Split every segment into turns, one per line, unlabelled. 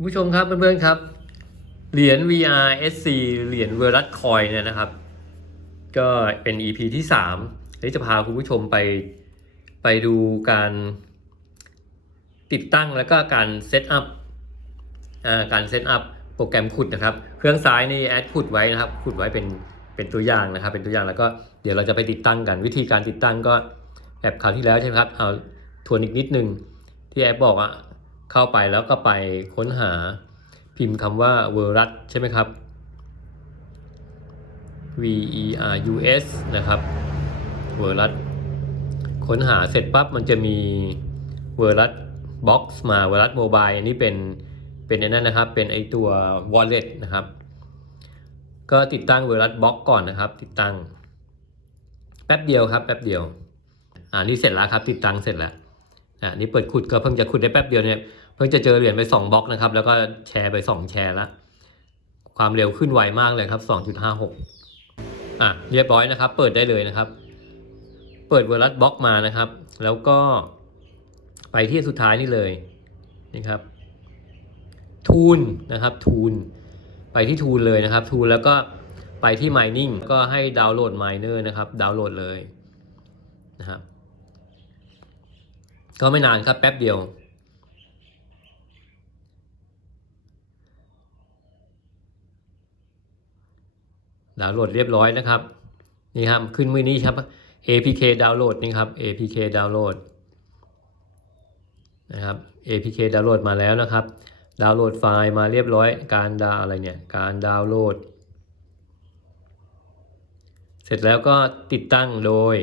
คุณผู้ชมครับเพื่อนๆครับ เหรียญ VRSC เหรียญเวรัสคอยเนี่ยนะครับ ก็เป็น EP ที่3ที่จะพาคุณผู้ชมไปไปดูการติดตั้งแล้วก็การเซตอัพการเซตอัพโปรแกรมขุดนะครับ เครื่องซ้ายนี่แอดขุดไว้นะครับ ขุดไว้เป็นเป็นตัวอย่างนะครับ เป็นตัวอย่างแล้วก็เดี๋ยวเราจะไปติดตั้งกัน วิธีการติดตั้งก็แบบคราวที่แล้วใช่ไหมครับ เอาทวนอีกนิดนึงที่แอปบอกอะ เข้าไปแล้วก็ไปค้นหาพิมพ์คำว่า v e r u s ใช่ไหมครับ V E R U S นะครับ v e r u s ค้นหาเสร็จปั๊บมันจะมี v e r u s Box มา v e r u s Mobile อันนี้เป็นเป็นไอ้นั่นนะครับ เป็นไอตัว Wallet นะครับ ก็ติดตั้ง v e r u s Box ก่อนนะครับ ติดตั้ง แป๊บเดียวครับ แป๊บเดียวอ่านี่เสร็จแล้วครับ ติดตั้งเสร็จแล้วอะนี่เปิดขุดก็เพิ่งจะขุดได้แป๊บเดียวเนี่ย เพิ่งจะเจอเหรียญไป2บล็อกนะครับ แล้วก็แชร์ไป 2 แชร์แล้วความเร็วขึ้นไวมากเลยครับ 2.56 อะ เรียบร้อยนะครับ เปิดได้เลยนะครับ เปิดเวอร์ลัสบล็อกมานะครับ แล้วก็ไปที่สุดท้ายนี่เลยนี่ครับ ทูนนะครับ ทูนไปที่ทูนเลยนะครับ ทูนแล้วก็ไปที่ mining ก็ให้ดาวน์โหลด miner นะครับ ดาวน์โหลดเลยนะครับ ก็ไม่นานครับแป๊บเดียว ดาวน์โหลดเรียบร้อยนะครับ นี่ครับขึ้นมือนี้ครับ APK ดาวน์โหลดนี่ครับ APK ดาวน์โหลดนะครับ APK ดาวน์โหลดมาแล้วนะครับ ดาวน์โหลดไฟล์มาเรียบร้อย การดาวอะไรเนี่ย การดาวน์โหลด เสร็จแล้วก็ติดตั้งโดย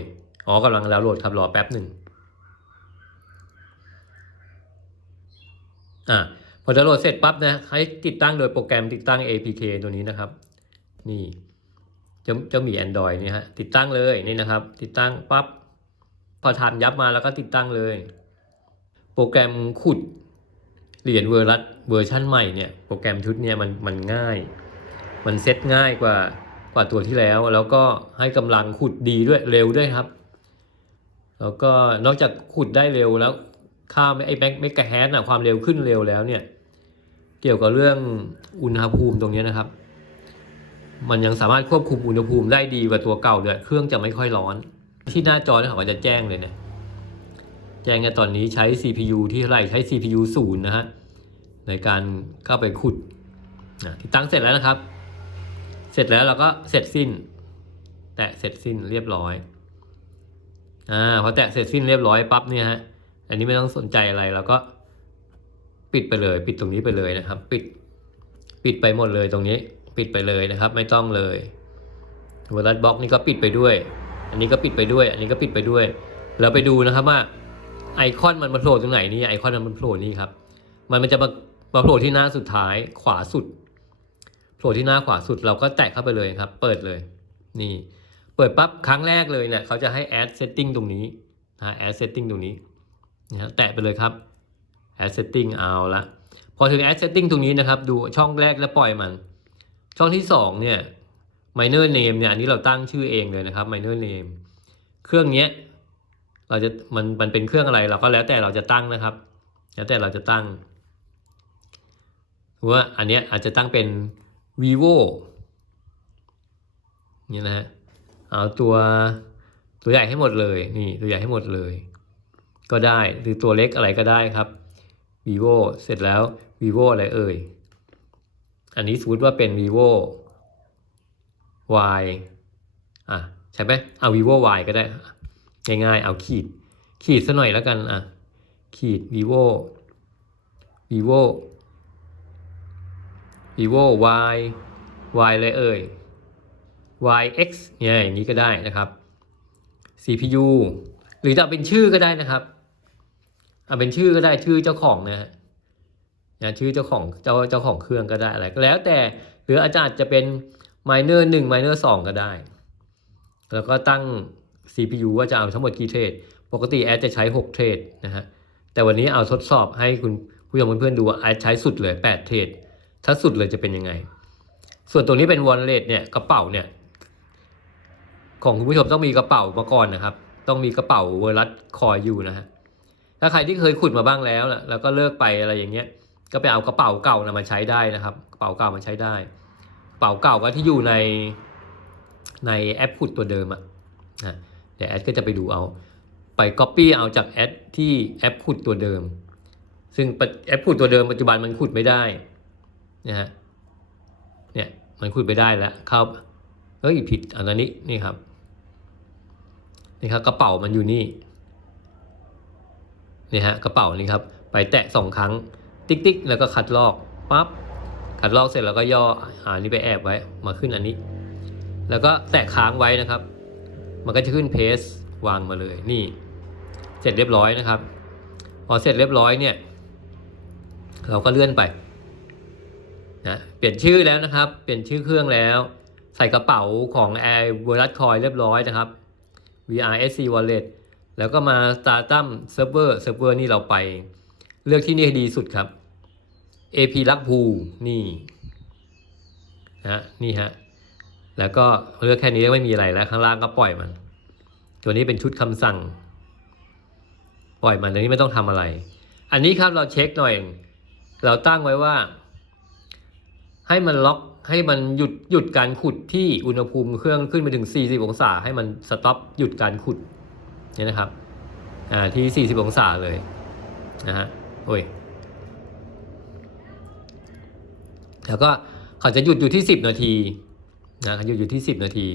อ๋อกำลังดาวน์โหลดครับรอแป๊บหนึ่งอะพอดาวน์โหลดเสร็จปั๊บนะให้ติดตั้งโดยโปรแกรมติดตั้ง APK ตัวนี้นะครับ นี่ จะจะมี Android นี่ฮะติดตั้งเลยนี่นะครับ ติดตั้งปั๊บพอทำยับมาแล้วก็ติดตั้งเลย โปรแกรมขุดเหรียญเวอร์รัสเวอร์ชันใหม่เนี่ยโปรแกรมชุดเนี่ยมันมันง่าย มันเซ็ตง่ายกว่ากว่าตัวที่แล้ว แล้วก็ให้กำลังขุดดีด้วยเร็วด้วยครับ แล้วก็นอกจากขุดได้เร็วแล้วค่าไอ้แม็กเมกะแฮทนะความเร็วขึ้นเร็วแล้วเนี่ย เกี่ยวกับเรื่องอุณหภูมิตรงนี้นะครับ มันยังสามารถควบคุมอุณหภูมิได้ดีกว่าตัวเก่าด้วยเครื่องจะไม่ค่อยร้อน ที่หน้าจอเนี่ยเขาจะแจ้งเลยเนะแจ้งว่าตอนนี้ใช้ CPU ที่เท่าไหร่ใช้ CPU ศูนย์นะฮะในการเข้าไปขุดนะติดตั้งเสร็จแล้วนะครับ เสร็จแล้วเราก็เสร็จสิ้น แตะเสร็จสิ้นเรียบร้อยอ่าพอแตะเสร็จสิ้นเรียบร้อยปั๊บเนี่ยฮะอันนี้ไม่ต้องสนใจอะไรเราก็ปิดไปเลย ปิดตรงนี้ไปเลยนะครับ ปิดปิดไปหมดเลยตรงนี้ ปิดไปเลยนะครับ ไม่ต้องเลยเวอร์ลัสบล็อกนี่ก็ปิดไปด้วย อันนี้ก็ปิดไปด้วย อันนี้ก็ปิดไปด้วย เราไปดูนะครับว่าไอคอนมันมาโผล่ตรงไหนนี่ไอคอนมันโผล่นี่ครับ มันมันจะมามาโผล่ที่หน้าสุดท้ายขวาสุดโผล่ที่หน้าขวาสุดเราก็แตะเข้าไปเลยครับ เปิดเลย นี่ เปิดปั๊บครั้งแรกเลยเนี่ยเขาจะให้ add setting ตรงนี้นะ add setting ตรงนี้นะฮะแตะไปเลยครับ add setting เอาละพอถึง add setting ตรงนี้นะครับ ดูช่องแรกแล้วปล่อยมัน ช่องที่สองเนี่ย minor name เนี่ยอันนี้เราตั้งชื่อเองเลยนะครับ minor name เครื่องเนี้ยเราจะมันมันเป็นเครื่องอะไรเราก็แล้วแต่เราจะตั้งนะครับ แล้วแต่เราจะตั้งว่าอันเนี้ยอาจจะตั้งเป็น vivo นี่นะฮะเอาตัวตัวใหญ่ให้หมดเลยนี่ตัวใหญ่ให้หมดเลย ก็ได้หรือตัวเล็กอะไรก็ได้ครับ vivo เสร็จแล้ว vivo อะไรเอ่ย อันนี้สมมติว่าเป็น vivo y อะใช่ไหมเอา vivo y ก็ได้ ง่ายๆ เอาขีด ขีดซะหน่อยแล้วกันอะขีด vivo vivo vivo y y เลยเอ่ย yx เนี่ยอย่างนี้ก็ได้นะครับ CPU หรือจะเป็นชื่อก็ได้นะครับเอาเป็นชื่อก็ได้ชื่อเจ้าของนะฮะ นะชื่อเจ้าของเจ้าเจ้าของเครื่องก็ได้อะไรก็แล้วแต่หรืออาจารย์จะเป็น miner 1 miner 2 ก็ได้ แล้วก็ตั้ง CPU ว่าจะเอาทั้งหมดกี่เทรดปกติแอดจะใช้ 6 เทรดนะฮะแต่วันนี้เอาทดสอบให้คุณผู้ชมเพื่อนๆดูว่าแอดใช้สุดเลย 8 เทรดถ้าสุดเลยจะเป็นยังไง ส่วนตัวนี้เป็น wallet เนี่ยกระเป๋าเนี่ยของคุณผู้ชมต้องมีกระเป๋ามาก่อนนะครับ ต้องมีกระเป๋าเวอร์ลัสคอยอยู่นะฮะถ้าใครที่เคยขุดมาบ้างแล้วนะแล้วก็เลิกไปอะไรอย่างเงี้ย ก็ไปเอากระเป๋าเก่านะมาใช้ได้นะครับ กระเป๋าเก่ามาใช้ได้ กระเป๋าเก่าก็ที่อยู่ในในแอปขุดตัวเดิมอะนะเดี๋ยวแอดก็จะไปดูเอา ไป Copy เอาจากแอดที่แอปขุดตัวเดิม ซึ่งแอปขุดตัวเดิมปัจจุบันมันขุดไม่ได้นะฮะ เนี่ยมันขุดไปได้แล้วเข้าเอ้ยผิดอันนี้นี่ครับ นี่ครับกระเป๋ามันอยู่นี่นี่ฮะกระเป๋านี่ครับ ไปแตะสองครั้ง ติ๊กติ๊กแล้วก็คัดลอกปั๊บคัดลอกเสร็จแล้วก็ย่ออ่านี่ไปแอบไว้มาขึ้นอันนี้ แล้วก็แตะค้างไว้นะครับ มันก็จะขึ้นเพสวางมาเลยนี่ เสร็จเรียบร้อยนะครับ พอเสร็จเรียบร้อยเนี่ย เราก็เลื่อนไปนะเปลี่ยนชื่อแล้วนะครับ เปลี่ยนชื่อเครื่องแล้ว ใส่กระเป๋าของ Air v i r u s Coin เรียบร้อยนะครับ VRSC Wallet แล้วก็มา Stratum Server Server นี่เราไป เลือกที่นี่ให้ดีสุดครับ AP ลักพูนี่นะนี่ฮะแล้วก็เลือกแค่นี้ก็ไม่มีอะไรแล้ว ข้างล่างก็ปล่อยมัน ตัวนี้เป็นชุดคำสั่ง ปล่อยมันตัวนี้ไม่ต้องทำอะไร อันนี้ครับเราเช็คหน่อย เราตั้งไว้ว่า ให้มันล็อกให้มันหยุดหยุดการขุดที่อุณหภูมิเครื่องขึ้นไปถึง 40 องศา ให้มันสต็อปหยุดการขุดนี่นะครับ อ่าที่ 40 องศาเลยนะฮะ โอ้ยแล้วก็เขาจะหยุดอยู่ที่ 10 นาทีนะเขาหยุดอยู่ที่ 10 นาที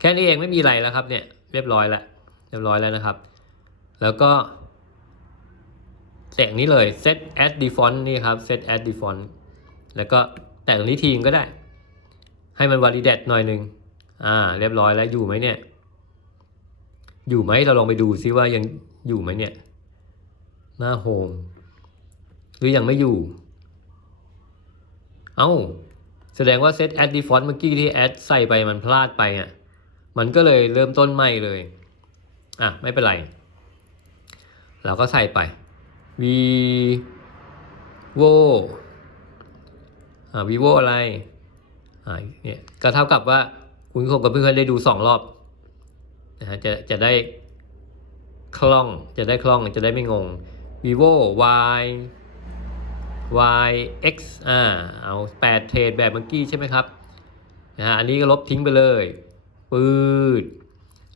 แค่นี้เองไม่มีอะไรแล้วครับเนี่ยเรียบร้อยแล้วเรียบร้อยแล้วนะครับ แล้วก็แต่งนี้เลย set as default นี่ครับ set as default แล้วก็แต่งตรงนี้ทีมก็ได้ ให้มัน validate หน่อยหนึ่งอ่าเรียบร้อยแล้วอยู่ไหมเนี่ย อยู่ไหมเราลองไปดูซิว่ายังอยู่ไหมเนี่ย หน้าโฮมหรือยังไม่อยู่ เอา้า แสดงว่า set add default เมื่อกี้ที่ add ใส่ไปมันพลาดไปอะ มันก็เลยเริ่มต้นใหม่เลย อะ ไม่เป็นไร เราก็ใส่ไป vivo อ่า vivo อะไร อ่าเนี่ยก็เท่ากับว่าคุณคงกับเพื่อนๆได้ดูสองรอบนะฮะจะจะได้คล่องจะได้คล่องจะได้ไม่งง vivo y y x อ่าเอา 8 เทรดแบบเมื่อกี้ใช่ไหมครับนะฮะอันนี้ก็ลบทิ้งไปเลยปืด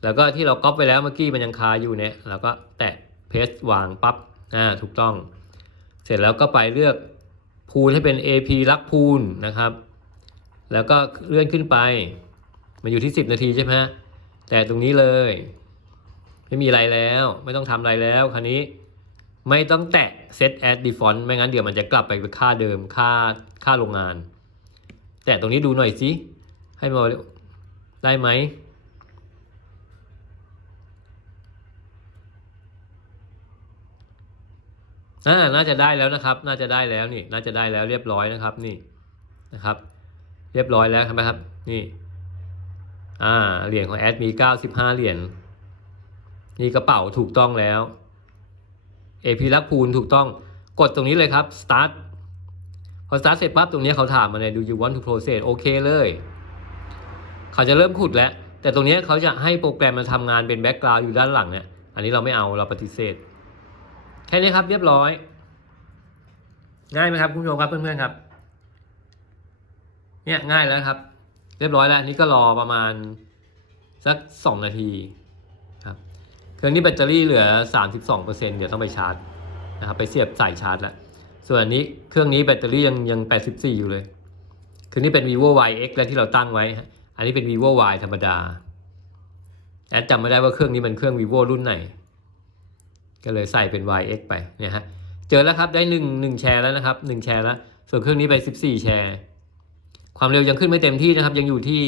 แล้วก็ที่เราก๊อปไปแล้วเมื่อกี้มันยังคาอยู่เนี่ยเราก็แตะเพสวางปับ๊บอ่าถูกต้อง เสร็จแล้วก็ไปเลือกพูลให้เป็น AP ลักพูลนะครับ แล้วก็เลื่อนขึ้นไป มันอยู่ที่ 10 นาทีใช่ไหมฮะแต่ตรงนี้เลย ไม่มีอะไรแล้ว ไม่ต้องทำอะไรแล้วคราวนี้ ไม่ต้องแตะ set as default ไม่งั้นเดี๋ยวมันจะกลับไปเป็นค่าเดิมค่าค่าโรงงาน แตะตรงนี้ดูหน่อยสิ ให้มาได้ไหม น่าจะได้แล้วนะครับ น่าจะได้แล้วนี่ น่าจะได้แล้วเรียบร้อยนะครับนี่นะครับ เรียบร้อยแล้วใช่ไหมครับ นี่ อ่า เหรียญของแอดมี 95 เหรียญ นี่กระเป๋าถูกต้องแล้ว AP ลักพูลถูกต้องกดตรงนี้เลยครับ start พอ start เสร็จปั๊บตรงนี้เขาถามมาเลย do you want to process โอเคเลย เขาจะเริ่มขุดแล้ว แต่ตรงนี้เขาจะให้โปรแกรมมาทำงานเป็นแบ็กกราวด์อยู่ด้านหลังเนี่ย อันนี้เราไม่เอาเราปฏิเสธ แค่นี้ครับเรียบร้อย ง่ายไหมครับคุณผู้ชมครับเพื่อนๆครับ เนี่ยง่ายแล้วครับ เรียบร้อยแล้วนี่ก็รอประมาณสักสองนาที รื่องนี้แบตเตอรี่เหลือ 32%เดี๋ยวต้องไปชาร์จนะครับไปเสียบสายชาร์จแล้วส่วนอันนี้เครื่องนี้แบตเตอรี่ยังยัง 84 อยู่เลยคือนี่เป็น vivo y x แล้วที่เราตั้งไว้ อันนี้เป็น vivo y ธรรมดาแอดจำไม่ได้ว่าเครื่องนี้มันเครื่อง vivo รุ่นไหน ก็เลยใส่เป็น YX ไปเนี่ยฮะเจอแล้วครับได้หนึ่งหนึ่งแชร์แล้วนะครับหนึ่งแชร์แล้วส่วนเครื่องนี้ไป 14 แชร์ ความเร็วยังขึ้นไม่เต็มที่นะครับ ยังอยู่ที่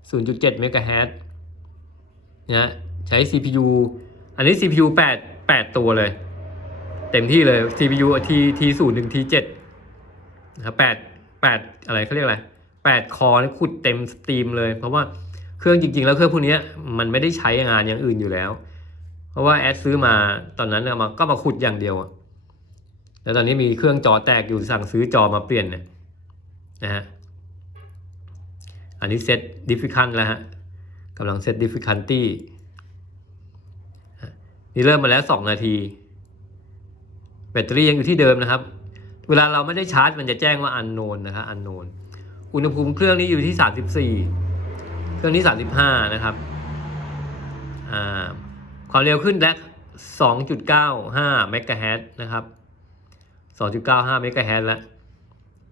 0.7 เมกะเฮิรตซ์นะฮะ ใช้ CPU อันนี้ CPU 8 8 ตัวเลย เต็มที่เลย CPU T T 0 1 T 7นะครับ8 8อะไรเขาเรียกอะไร8คอนี่ขุดเต็มสตรีมเลย เพราะว่าเครื่องจริง ๆ แล้วเครื่องพวกนี้มันไม่ได้ใช้งานอย่างอื่นอยู่แล้ว เพราะว่าแอดซื้อมาตอนนั้นเนี่ยมาก็มาขุดอย่างเดียวแล้วตอนนี้มีเครื่องจอแตกอยู่สั่งซื้อจอมาเปลี่ยนเนี่ยนะฮะอันนี้เซตดิฟฟิคันแล้วฮะกำลังเซตดิฟฟิคันตี้ นี่เริ่มมาแล้ว 2 นาที แบตเตอรี่ยังอยู่ที่เดิมนะครับ เวลาเราไม่ได้ชาร์จ มันจะแจ้งว่า unknown นะครับ unknown อุณหภูมิเครื่องนี้อยู่ที่ 34 เครื่องนี้ 35 นะครับความเร็วขึ้นและ2.95 เมกะเฮิรตนะครับ 2.95 เมกะเฮิรตแล้ว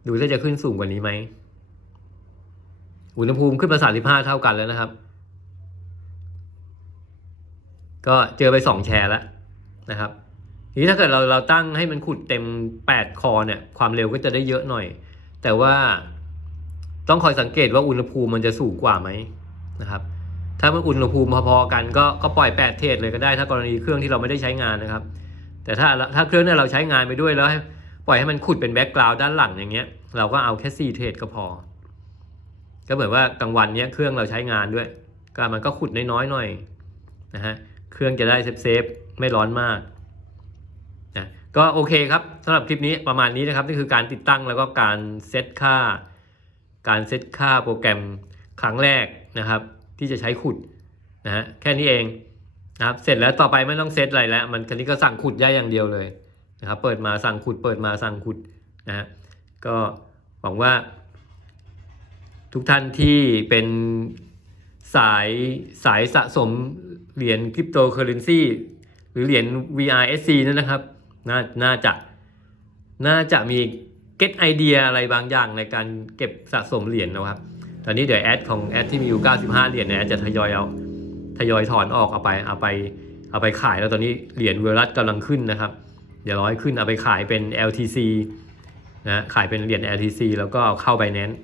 ดูถ้าจะขึ้นสูงกว่านี้ไหม อุณหภูมิขึ้นมา 35 เท่ากันแล้วนะครับ ก็เจอไป 2 แชร์แล้วนะครับทีนี้ถ้าเกิดเราเราตั้งให้มันขุดเต็ม 8 คอเนี่ยความเร็วก็จะได้เยอะหน่อย แต่ว่าต้องคอยสังเกตว่าอุณหภูมิมันจะสูงกว่าไหมนะครับถ้ามันอุณหภูมิพอๆกันก็ก็ปล่อย 8 เทรดเลยก็ได้ ถ้ากรณีเครื่องที่เราไม่ได้ใช้งานนะครับ แต่ถ้าถ้าเครื่องนี่ยเราใช้งานไปด้วยแล้วปล่อยให้มันขุดเป็นแบ็กกราวด์ด้านหลังอย่างเงี้ยเราก็เอาแค่ 4 เทรดก็พอ ก็เหมือนว่ากลางวันเนี้ยเครื่องเราใช้งานด้วยก็มันก็ขุดน้อยๆหน่อยนะฮะ เครื่องจะได้เซฟเซฟๆไม่ร้อนมากนะก็โอเคครับสำหรับคลิปนี้ประมาณนี้นะครับนี่คือการติดตั้งแล้วก็การเซตค่า การเซตค่าโปรแกรมครั้งแรกนะครับ ที่จะใช้ขุดนะฮะแค่นี้เองนะครับเสร็จแล้วต่อไปไม่ต้องเซตอะไรแล้ว มันคันนี้ก็สั่งขุดได้อย่างเดียวเลยนะครับเปิดมาสั่งขุดเปิดมาสั่งขุดนะฮะก็หวังว่า ทุกท่านที่เป็นสายสายสะสม เหรียญคริปโตเคอเรนซีหรือเหรียญ VRSC นั่นนะครับน่าน่าจะน่าจะมี get ไอเดียอะไรบางอย่างในการเก็บสะสมเหรียญนะครับ ตอนนี้เดี๋ยวแอดของแอดที่มีอยู่ 95 เหรียญเนี่ยจะทยอยเอาทยอยถอนออกเอาไปเอาไปเอาไปขายแล้วตอนนี้เหรียญเวอร์รัสกำลังขึ้นนะครับ เดี๋ยวร้อยขึ้นเอาไปขายเป็น LTC นะขายเป็นเหรียญ LTC แล้วก็เอาเข้า Binance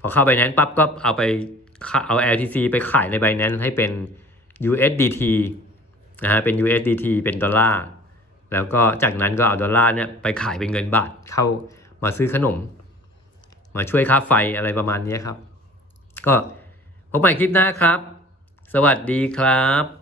พอเข้า Binance ปั๊บก็เอาไปเอา LTC ไปขายใน Binance ให้เป็น USDT นะฮะเป็น USDT เป็นดอลลาร์แล้วก็จากนั้นก็เอาดอลลาร์เนี่ยไปขายเป็นเงินบาทเข้ามาซื้อขนม มาช่วยค่าไฟอะไรประมาณนี้ครับ ก็พบใหม่คลิปหน้าครับ สวัสดีครับ